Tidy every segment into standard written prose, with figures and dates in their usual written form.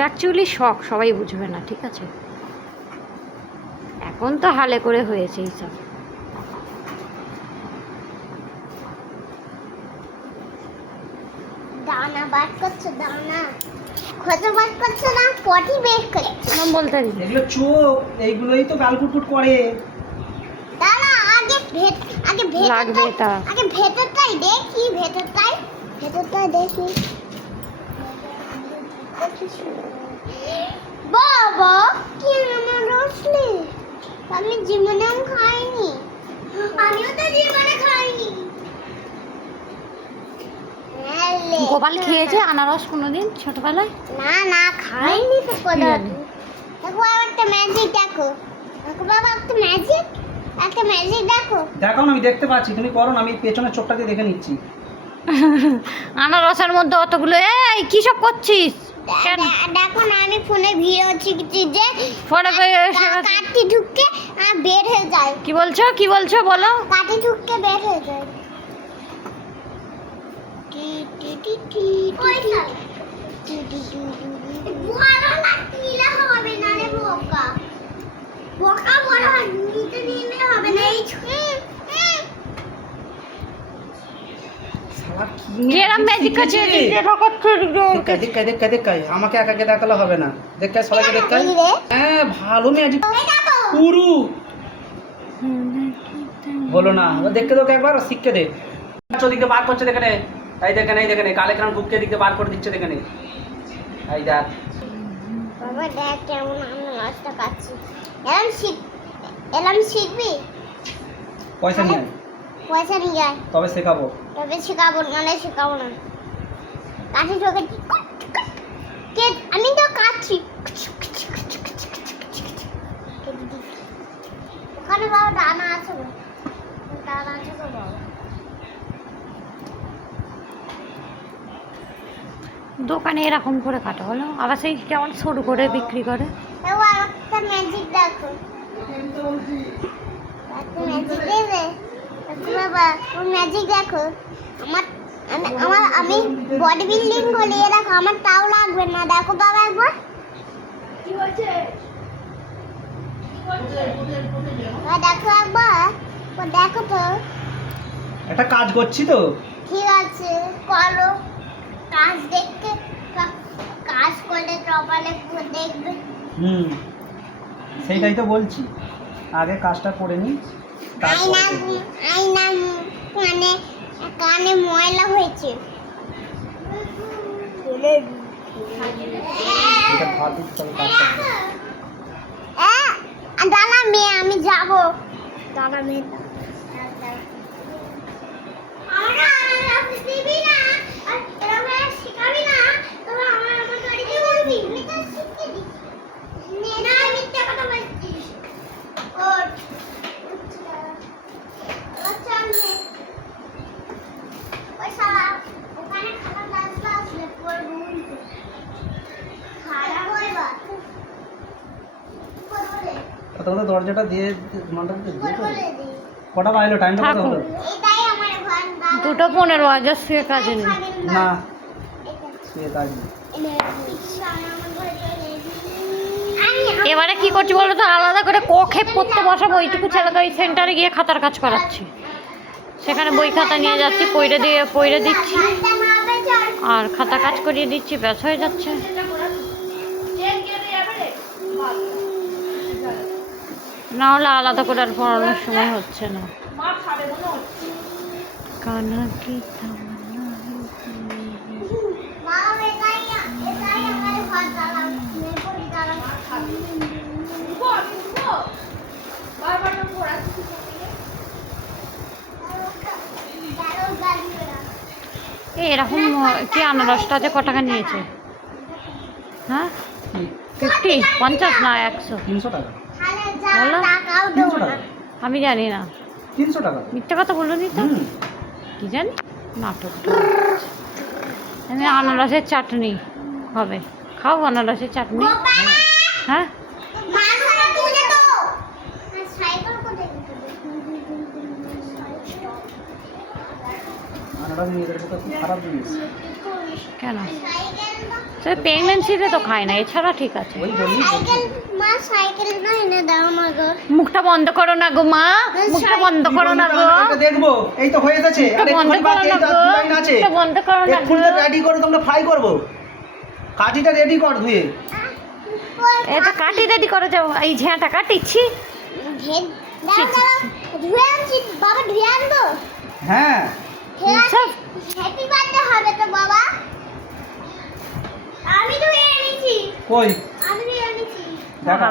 Actually শখ, সবাই বুঝবে না, ঠিক আছে? এখন তো হালে করে হয়েছে এইসব। দানা বার করছো, দানা খোঁজো বার করছো না, পটি বের করে নাম বলতে দিই। এগুলো চোখ, এইগুলোই তো গালকুটকুট করে। দাঁড়া, আগে লাগবে তা। আগে ভেতরটাই দেখি, ভেতরটাই দেখি। বাবা কি রসলি, আমি জীবনেও খাইনি, আমিও তো জীবনে খাইনি। গোপাল খেয়েছে আনারস কোনোদিন ছোটবেলায়? না না, খাইনি তো কোনোদিন। দেখো একটা ম্যাজিক, দেখো বাবা, একটা ম্যাজিক দেখো। দেখো না, আমি দেখতে পাচ্ছি, তুমি করো না, আমি পেছনের চোখটা দিয়ে দেখে নিচ্ছি। আনারসের মধ্যে অতগুলো, এই কি সব করছিস? দেখো না, আমি ফোনে ভিডিও চিকছি যে ফোনে কাটি ঢুকে বের হয়ে যায়। কি বলছো বলো। কাটি ঢুকে বের হয়ে যায়। টি টি টি টি টি টি টি বড় লাগলে হবে না রে বোকা, বড় নিতে নিলে হবে না। এই শালা কি কেরাম ম্যাজিক আছে, দেখ আমাকে একাকে দেখালে হবে না, দেখ সবাইকে দেখ। হ্যাঁ ভালো ম্যাজিক পুরু বলো না, দেখতে তোকে একবার শিখতে দে। ওদিকে বার করছে, দেখে নে, এই দেখে নে কালে কেমন ঢুকিয়ে দিকে বার করে দিচ্ছে, দেখে নে। এই দেখ বাবা, দেখ কেমন আমরা নাচটা কাটছি। এলাম শিখবি? পয়সা নিয়ে আয়, পয়সা নিয়ে যায়, তবে শেখাবো। তবে শেখাবো না। কাঠি ঠোকে কে, আমি তো কাটছি। ওখানে বাবা দানা আছে গো, বাবা। দোকানে এরকম করে কাটা হলো, আবার সেই কেমন সরু করে বিক্রি করে। এবার একটা ম্যাজিক দেখো, বাবা ও ম্যাজিক দেখো। আমি বডি বিল্ডিং করি, দেখো আমার তাও লাগবে না। দেখো বাবা একবার, দেখো একবার, দেখো তো। একটা কাজ করছি তো। ঠিক আছে করো, কাজ দেখতে, কাজ করলে কপালে দেখবে। সেইটাই তো বলছি, আগে কাজটা করে নি। আইনা কানে ময়লা হয়েছে। দাঁড়া মেয়ে, আমি যাবো। দাঁড়া মেয়ে, তোমরা দরজাটা দিয়ে কটা বাজলো, টাইমটা কত হলো? 2:15 বাজে, শুয়ে কাজে নেই। না শুয়ে কাজ নেই। এবারে কি করছি বলো তো, আলাদা করে কক্ষে পড়তে বসাবো, ওইটুকু ছেলেকে ওই সেন্টারে গিয়ে খাতার কাজ করাচ্ছি। সেখানে বই খাতা নিয়ে যাচ্ছি, পইরে দিচ্ছি আর খাতা কাজ করিয়ে দিচ্ছি, ব্যাস হয়ে যাচ্ছে। না হলে আলাদা করে আর পড়ানোর সময় হচ্ছে না। কানা কি এরকম কি আনারসটাতে ক টাকা নিয়েছে? হ্যাঁ 50, 50 না 100? 300 টাকা। বলো, 300 টাকা, আমি জানি না। 300 টাকা। মিথ্যে কথা বললো নি তো, কি জানি, নাটক। আমি আনারসের চাটনি হবে, খাও আনারসের চাটনি। হ্যাঁ খারাপ জিনিস। কেন সাইকেল সে প্রেগনেন্সিতে তো খায় না, এছাড়া ঠিক আছে। ওই বলি সাইকেল মা সাইকেল না এনে দাও না গো। মুখটা বন্ধ করো না গো মা, মুখটা বন্ধ করো না গো, এটা দেখবো, এই তো হয়ে গেছে। আর মুখটা বন্ধ একটুখানি করো বাকি, না এই তো গো, আর 2 লাইন আছে। মুখটা বন্ধ করো না এক্ষুনি গো। রেডি করো, তোমরা ফ্রাই করবো। কাঠিটা রেডি কর ধুয়ে। এটা কাটি রেডি করে যাও, এই ঝ্যাঁটা কাটিছি। দাও দাও ধুয়ে আনছি বাবা, ধুয়ে আনবো। হ্যাঁ সব হ্যাপি বার্থডে হবে তো বাবা। আমি ধুয়ে এনেছি, কই আমি ধুয়ে এনেছি। দেখা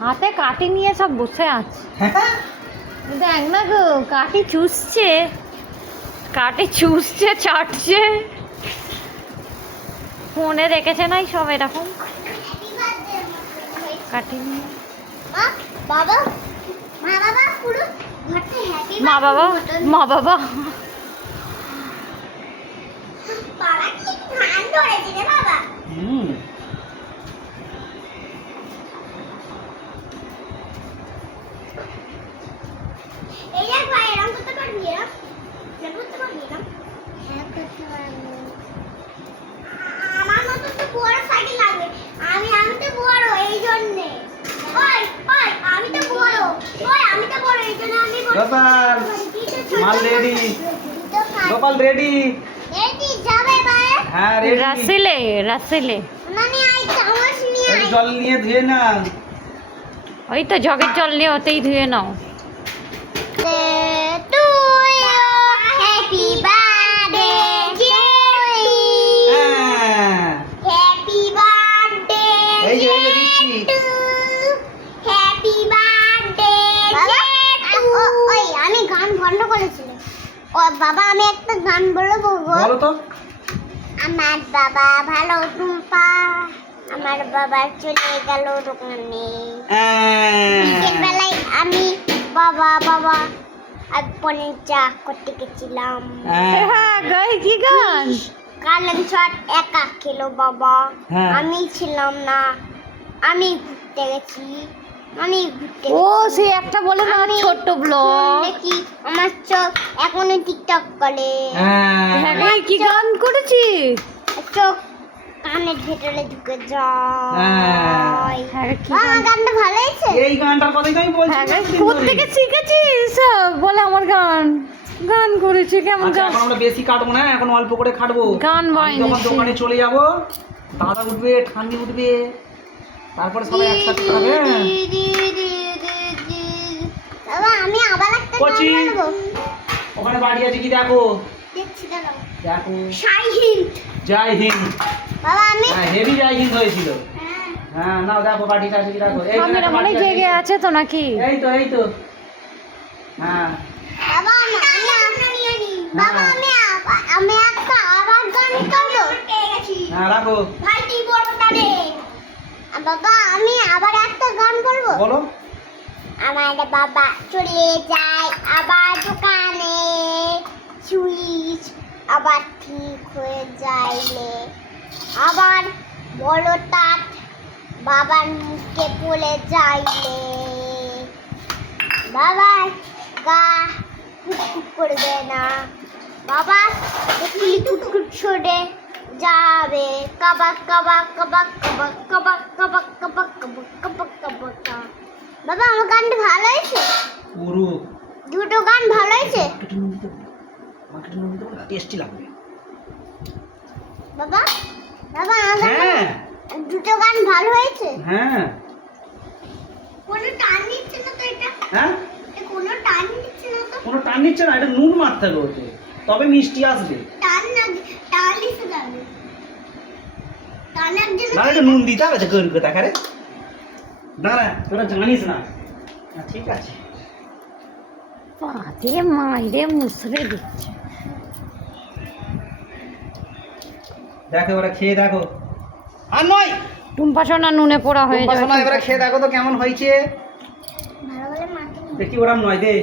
হাতে কাটি নিয়ে সব বসে আছে। হ্যাঁ দেখ না গো, কাটি চুষছে, কাটি চুষছে, চাটছে। ফোনে দেখেছে নাই সব এরকম হ্যাপি বার্থডে কাটি নিয়ে। বাবা, মা বাবা পুরো ঘরটা হ্যাপি মা বাবা, মা বাবা পাড়া কি ধান ধরেছে রে বাবা। হুম এই দেখ ভাই, এরকম করতে পারবি? এরকম করতে পারবি? হ্যাঁ করতে পারবো। আমার মতো তো বড় সাইকেল লাগবে। আমি তো বড়, এই জন্যে। ওই ওই আমি তো বড়, আমি তো বড়, এই জন্য আমি বড়। গোপাল, মাল রেডি। গোপাল রেডি। রেডি যাবে ভাই? হ্যাঁ রেডি। রাসিলে, রাসিলে নানি আই চামচ নিয়ে একটু আই। জল নিয়ে ধুয়ে না। ওই তো জগের জল নিয়ে ওতেই ধুয়ে নাও। To you, happy birthday to you. হ্যাঁ Happy birthday এই যে দিচ্ছি। to Happy birthday to ওই আমি গান বন্ধ করেছিলাম। ও বাবা, আমি একটা গান বলবো গো। বলো তো। আমার বাবা ভালো টুম্পা, আমার বাবা চলে গেল দোকানে। বিকেল বেলায় আমি বাবা আর পনির চা করতে গেছিলাম। হ্যাঁ গাই কি গান? কালেন শট একা খেলো বাবা, হ্যাঁ। আমি ছিলাম না, আমি ঘুরতে গেছি, আমি ঘুরতে ও সে একটা বলে না, ছোট্ট ব্লগ। দেখি আমার চোখ এখনো টিকটক করে। হ্যাঁ গাই কি গান করেছি? চোখ কানের ভেতরে ঢুকে যায়। হ্যাঁ কি আমার গান? গানটা ভালো হয়েছে। এই গানটার কথাই তো আমি বলছি। হ্যাঁ গাই কতদিন কোত্থেকে ধরে। শিখেছিস সব? বলে আমার গান গান করেছি, কেমন আচ্ছা, গান? এখন আমরা বেশি কাটবো না, এখন অল্প করে খাটবো। গান আমি বানিয়েছি। যখন দোকানে চলে যাব, দাদা উঠবে, ঠান্ডি উঠবে, তারপরে সবাই একসাথে খাবে। বাবা আমি আবার একটা গান কচি। বলবো। ওখানে বাড়ি আছে কি দেখো। দেখছি দাঁড়াও। দেখো সাই হিন্দ। জয় হিন্দ। বাবা আমি হ্যাঁ হেভি জয় হিন্দ হয়েছিল। হ্যাঁ। হ্যাঁ নাও দেখো বাড়িটা আছে কি দেখো। এই তো ক্যামেরা একটা মানে বাটি আছে। জেগে আছে তো নাকি? এই তো এই তো। হ্যাঁ বাবা বাবা আমি একটা আবার গান গাবো। পেয়ে গেছি। হ্যাঁ রাখো। ভাই তুই বড়টা দে। বাবা আমি আবার একটা গান বলবো। বলো। আমার বাবা চলে যায় আবার দোকানে, সুইচ আবার ঠিক হয়ে যাইলে, আবার বড় তাত বাবার মুখে পড়ে যাইলে, বাবার গা কুটকুট করবে না, বাবার কুলি কুটকুট ছড়ে যাবে, Kabak Kabak Kabak Kabak Kabak Kabak Kabak Kabak Kabak Kabak Kabak. বাবা আমার গানটা ভালো হয়েছে, পুরো দুটো গান ভালো হয়েছে। মার্কেটের মধ্যে টেস্টি লাগবে। বাবা বাবা আমার হ্যাঁ দুটো গান ভালো হয়েছে। হ্যাঁ কোনো টান নিচ্ছে না তো এটা? হ্যাঁ কোনো টান নিচ্ছে না তো? কোনো টান নিচ্ছে না, এটা নুন মারতে হবে ওতে, তবে মিষ্টি আসবে। টান না, টান দিতে যাবে। টানের জন্য না এটা নুন দিতে হবে, গরু কথা করে দাঁড়া, তোরা জানিস না। ঠিক আছে। পাতে মাইরে মুসরে দিচ্ছে। দেখো এবারে খেয়ে দেখো। আর নয় টুম্পা সোনা নুনে পোড়া হয়ে টুম্পা যাবে। সোনা, এবারে খেয়ে দেখো তো কেমন হয়েছে। ভালো বলে মাকে দেখি ওরম নয় দে।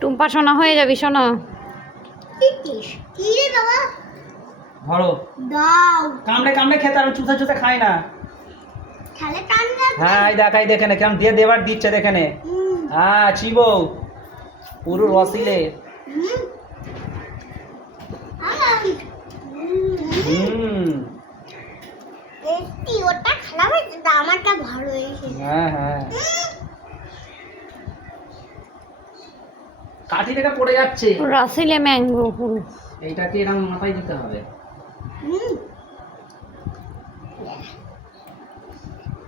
টুম্পা সোনা হয়ে যাবি সোনা। দিতিস কি রে বাবা? ধরো দাও কামড়ে কামড়ে খেতে, আর চুষে চুষে খায় না। তাহলে টান যাবে। হ্যাঁ এই দেখ, এই দেখে না কেমন দিয়ে দেবার দিচ্ছে, দেখে নে। হ্যাঁ চিবো পুরো রসিলে। আমার হ্যাঁ হ্যাঁ কাঠি থেকে পড়ে যাচ্ছে। রাসেলে ম্যাঙ্গো পুরো। এইটাকে এরকম মাথায় দিতে হবে।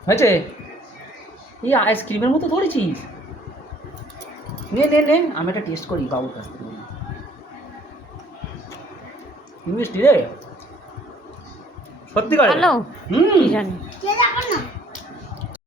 হয়েছে? এই আইসক্রিমের মতো ধরেছিস। নে নে নে, আমি একটা টেস্ট করি বাবুর কাছ থেকে। মিষ্টি রে, সত্যি করে। হ্যালো, হুম জানি কে যাবে না